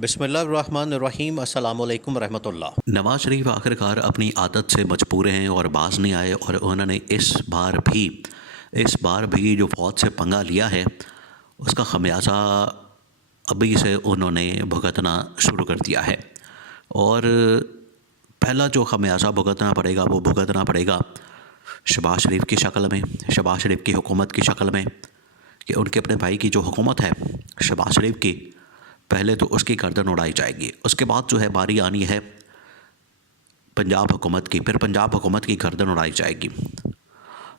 बिस्मिल्लाहिर्रहमानिर्रहीम अस्सलामुअलैकुम रहमतुल्लाह। नवाज शरीफ आखिरकार अपनी आदत से मजबूर हैं और बाज नहीं आए और उन्होंने इस बार भी जो फौज से पंगा लिया है उसका खमियाजा अभी से उन्होंने भुगतना शुरू कर दिया है। और पहला जो खमियाजा भुगतना पड़ेगा वो भुगतना पड़ेगा शहबाज शरीफ की शक्ल में, शहबाज शरीफ की हुकूमत की शक्ल में, कि उनके अपने भाई की जो हुकूमत है शहबाज शरीफ की, पहले तो उसकी गर्दन उड़ाई जाएगी। उसके बाद जो है बारी आनी है पंजाब हुकूमत की, फिर पंजाब हुकूमत की गर्दन उड़ाई जाएगी।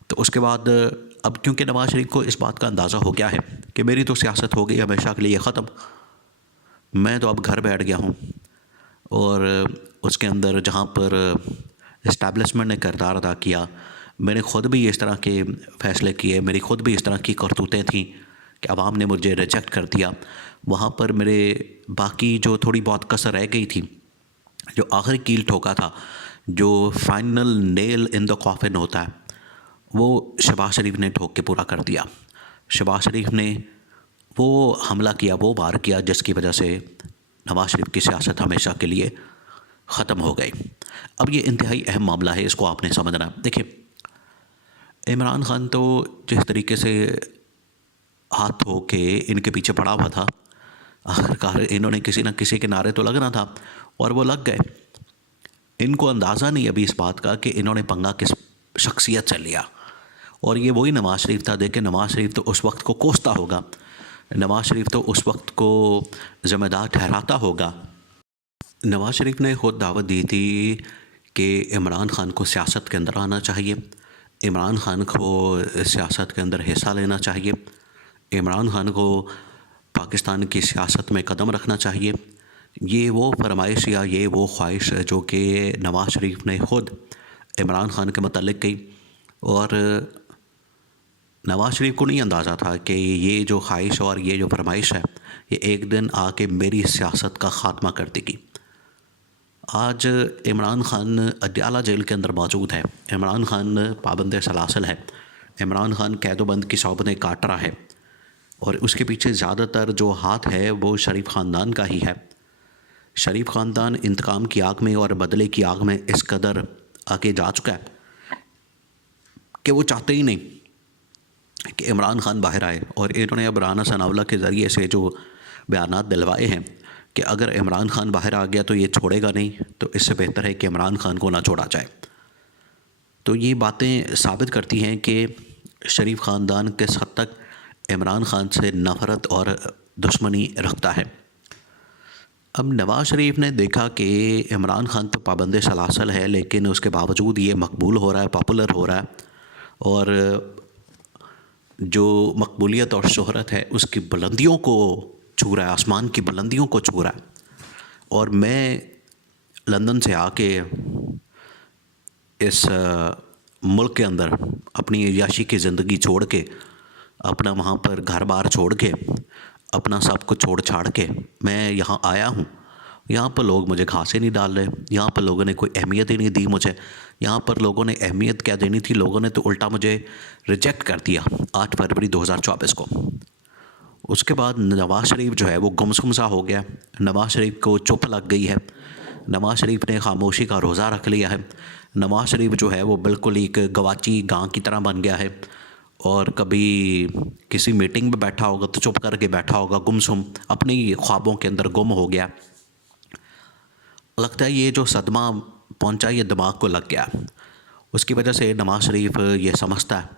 तो उसके बाद अब क्योंकि नवाज शरीफ को इस बात का अंदाज़ा हो गया है कि मेरी तो सियासत हो गई हमेशा के लिए ख़त्म, मैं तो अब घर बैठ गया हूँ। और उसके अंदर जहाँ पर इस्टेब्लिशमेंट ने किरदार अदा किया, मैंने ख़ुद भी इस तरह के फ़ैसले किए, मेरी ख़ुद भी इस तरह की करतूतें थीं कि आवाम ने मुझे रिजेक्ट कर दिया। वहाँ पर मेरे बाकी जो थोड़ी बहुत कसर रह गई थी, जो आखिरी कील ठोका था, जो final nail in the coffin होता है, वो शहबाज शरीफ ने ठोक के पूरा कर दिया। शहबाज शरीफ ने वो हमला किया, वो वार किया जिसकी वजह से नवाज शरीफ की सियासत हमेशा के लिए ख़त्म हो गई। अब ये इंतहाई अहम मामला है, इसको आपने समझना है। देखिए, इमरान खान तो जिस तरीके से हाथ धो के इनके पीछे पड़ा हुआ था, आखिरकार इन्होंने किसी न किसी के नारे तो लगना था और वो लग गए। इनको अंदाज़ा नहीं अभी इस बात का कि इन्होंने पंगा किस शख्सियत से लिया। और ये वही नवाज शरीफ था। देखिए, नवाज शरीफ तो उस वक्त को कोसता होगा, नवाज शरीफ तो उस वक्त को ज़िम्मेदार ठहराता होगा। नवाज शरीफ ने खुद दावत दी थी कि इमरान खान को सियासत के अंदर आना चाहिए, इमरान खान को सियासत के अंदर हिस्सा लेना चाहिए, इमरान खान को पाकिस्तान की सियासत में कदम रखना चाहिए। ये वो फरमाइश या ये वो ख्वाहिश है जो कि नवाज शरीफ ने ख़ुद इमरान खान के मतलब कही। और नवाज शरीफ को नहीं अंदाज़ा था कि ये जो ख्वाहिश और ये जो फरमाइश है ये एक दिन आके मेरी सियासत का ख़ात्मा कर देगी। आज इमरान खान अडयाला जेल के अंदर मौजूद है, इमरान खान पाबंद सलासल है, इमरान खान कैदोबंद की सौबतें काट रहा है और उसके पीछे ज़्यादातर जो हाथ है वो शरीफ ख़ानदान का ही है। शरीफ ख़ानदान इंतकाम की आग में और बदले की आग में इस कदर आगे जा चुका है कि वो चाहते ही नहीं कि इमरान खान बाहर आए। और इन्होंने अब राना सनाउल्लाह के ज़रिए से जो बयानात दिलवाए हैं कि अगर इमरान खान बाहर आ गया तो ये छोड़ेगा नहीं, तो इससे बेहतर है कि इमरान खान को ना छोड़ा जाए। तो ये बातें साबित करती हैं कि शरीफ ख़ानदान किस हद तक इमरान खान से नफ़रत और दुश्मनी रखता है। अब नवाज शरीफ ने देखा कि इमरान खान तो पाबंद सलासल है, लेकिन उसके बावजूद ये मकबूल हो रहा है, पॉपुलर हो रहा है और जो मकबूलियत और शोहरत है उसकी बुलंदियों को छू रहा है, आसमान की बुलंदियों को छू रहा है। और मैं लंदन से आके इस मुल्क के अंदर अपनी अय्याशी की ज़िंदगी छोड़ के, अपना वहाँ पर घर बार छोड़ के, अपना सब कुछ छोड़ छाड़ के मैं यहाँ आया हूँ। यहाँ पर लोग मुझे घासे नहीं डाल रहे, यहाँ पर लोगों ने कोई अहमियत ही नहीं दी मुझे। यहाँ पर लोगों ने अहमियत क्या देनी थी, लोगों ने तो उल्टा मुझे रिजेक्ट कर दिया 8 फरवरी 2024 को। उसके बाद नवाज शरीफ जो है वो गुमसुम सा हो गया, नवाज शरीफ को चुप लग गई है, नवाज शरीफ ने खामोशी का रोज़ा रख लिया है। नवाज शरीफ जो है वो बिल्कुल एक गवाची गां की तरह बन गया है और कभी किसी मीटिंग में बैठा होगा तो चुप करके बैठा होगा, गुमसुम अपने ख्वाबों के अंदर गुम हो गया। लगता है ये जो सदमा पहुंचा ये दिमाग को लग गया। उसकी वजह से नवाज शरीफ ये समझता है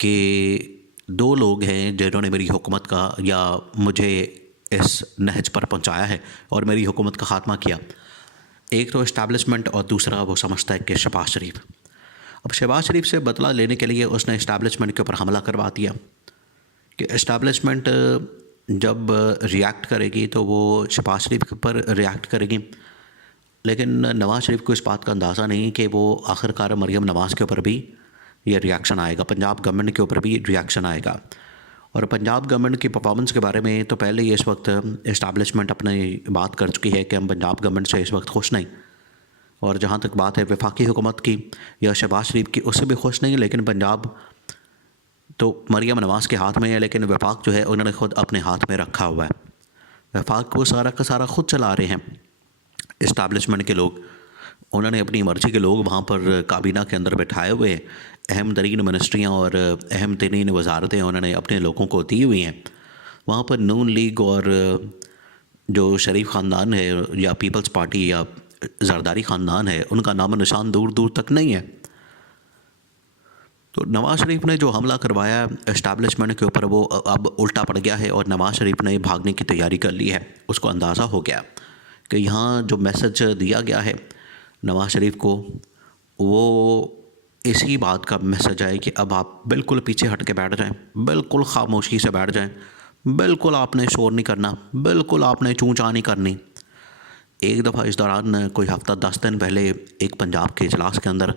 कि दो लोग हैं जिन्होंने मेरी हुकूमत का या मुझे इस नहज पर पहुंचाया है और मेरी हुकूमत का ख़ात्मा किया। एक तो इस्टेब्लिशमेंट और दूसरा वो समझता है कि शहबाज शरीफ। अब शहबाज शरीफ से बदला लेने के लिए उसने इस्टेब्लिशमेंट के ऊपर हमला करवा दिया कि इस्टेब्लिशमेंट जब रिएक्ट करेगी तो वो शहबाज शरीफ के ऊपर रिएक्ट करेगी। लेकिन नवाज शरीफ को इस बात का अंदाज़ा नहीं कि वो आखिरकार मरीम नवाज़ के ऊपर भी ये रिएक्शन आएगा, पंजाब गवर्नमेंट के ऊपर भी रिएक्शन आएगा। और पंजाब गवर्नमेंट की परफॉर्मेंस के बारे में तो पहले ही इस वक्त इस्टेब्लिशमेंट अपनी बात कर चुकी है कि हम पंजाब गवर्नमेंट से इस वक्त खुश नहीं। और जहाँ तक बात है वफाकी हुकूमत की या शहबाज शरीफ की, उससे भी खुश नहीं। लेकिन पंजाब तो मरीम नवाज़ के हाथ में है, लेकिन वफाक जो है उन्होंने ख़ुद अपने हाथ में रखा हुआ है। वफाक वो सारा का सारा ख़ुद चला रहे हैं, इस्टेब्लिशमेंट के लोग। उन्होंने अपनी मर्ज़ी के लोग वहाँ पर काबीना के अंदर बैठाए हुए हैं। अहम तरीन मिनिस्ट्रियाँ और अहम तरीन वजारतें उन्होंने अपने लोगों को दी हुई हैं। वहाँ पर नून लीग और जो शरीफ ख़ानदान है या पीपल्स पार्टी या जरदारी ख़ानदान है, उनका नाम निशान दूर दूर तक नहीं है। तो नवाज़ शरीफ ने जो हमला करवाया इस्टेब्लिशमेंट के ऊपर, वो अब उल्टा पड़ गया है और नवाज़ शरीफ ने भागने की तैयारी कर ली है। उसको अंदाज़ा हो गया कि यहाँ जो मैसेज दिया गया है नवाज़ शरीफ को, वो इसी बात का मैसेज है कि अब आप बिल्कुल पीछे हट के बैठ जाएं, बिल्कुल खामोशी से बैठ जाएं, बिल्कुल आपने शोर नहीं करना, बिल्कुल आपने चूँ चाँ नहीं करनी। एक दफ़ा इस दौरान कोई हफ़्ता 10 दिन पहले एक पंजाब के इजलास के अंदर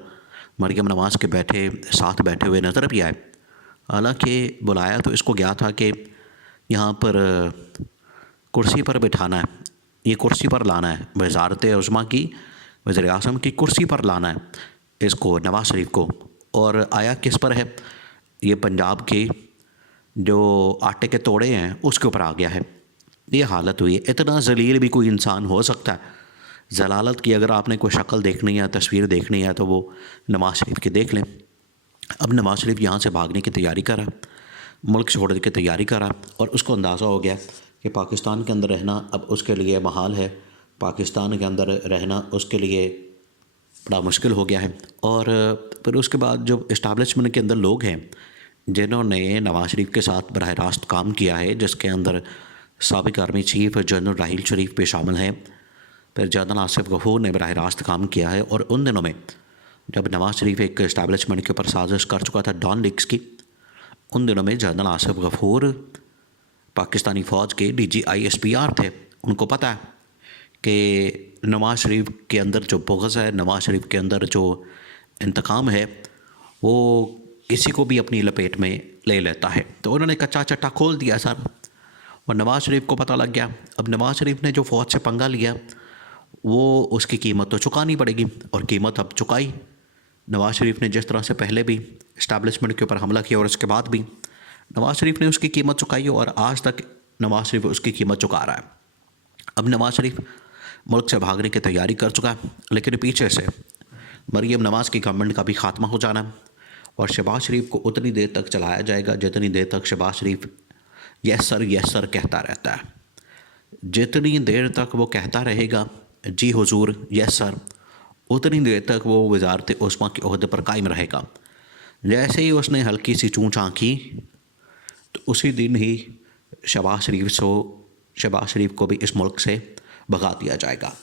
मरीम नवाज़ के साथ बैठे हुए नज़र भी आए। हालांकि बुलाया तो इसको गया था कि यहाँ पर कुर्सी पर बिठाना है, ये कुर्सी पर लाना है, वज़ारत उज़्मा की, वज़ीर आज़म की कुर्सी पर लाना है इसको, नवाज़ शरीफ को। और आया किस पर है? ये पंजाब के जो आटे के तोड़े हैं उसके ऊपर आ गया है। ये हालत हुई है। इतना ज़लील भी कोई इंसान हो सकता है? जलालत की अगर आपने कोई शक्ल देखनी है, तस्वीर देखनी है, तो वो नवाज़ शरीफ की देख लें। अब नवाज़ शरीफ यहाँ से भागने की तैयारी कर रहा, मुल्क छोड़ने की तैयारी कर रहा, और उसको अंदाज़ा हो गया कि पाकिस्तान के अंदर रहना अब उसके लिए महाल है, पाकिस्तान के अंदर रहना उसके लिए बड़ा मुश्किल हो गया है। और फिर उसके बाद जो इस्टेब्लिशमेंट के अंदर लोग हैं जिन्होंने नवाज़ शरीफ के साथ बराह रास्त काम किया है, जिसके अंदर साबिक़ आर्मी चीफ जनरल राहील शरीफ भी शामिल हैं, फिर जनरल आसिफ गफूर ने बराह रास्त काम किया है। और उन दिनों में जब नवाज़ शरीफ एक इस्टेब्लिशमेंट के ऊपर साजिश कर चुका था डॉन लीग्स की, उन दिनों में जनरल आसिफ गफूर पाकिस्तानी फ़ौज के DGI-SPR थे। उनको पता है कि नवाज़ शरीफ के अंदर जो बुग़्ज़ है, नवाज़ शरीफ के अंदर जो इंतकाम है, वो किसी को भी अपनी लपेट में ले लेता है। तो उन्होंने कच्चा चट्टा खोल दिया सर, और नवाज़ शरीफ को पता लग गया। अब नवाज़ शरीफ ने जो फ़ौज से पंगा लिया, वो उसकी कीमत तो चुकानी पड़ेगी, और कीमत अब चुकाई। नवाज़ शरीफ ने जिस तरह से पहले भी इस्टेब्लिशमेंट के ऊपर हमला किया और उसके बाद भी नवाज़ शरीफ ने उसकी कीमत चुकाई, और आज तक नवाज़ शरीफ उसकी कीमत चुका रहा है। अब नवाज़ शरीफ मुल्क से भागने की तैयारी कर चुका है, लेकिन पीछे से मरीम नवाज़ की गवर्नमेंट का भी खात्मा हो जाना है, और शहबाज शरीफ को उतनी देर तक चलाया जाएगा जितनी देर तक शहबाज शरीफ यस सर कहता रहता है। जितनी देर तक वो कहता रहेगा जी हुजूर यस सर, उतनी देर तक वो वज़ारत उस्मा के ओहदे पर कायम रहेगा। जैसे ही उसने हल्की सी चूँ चाँ की, तो उसी दिन ही शहबाज शरीफ को भी इस मुल्क से भगा दिया जाएगा।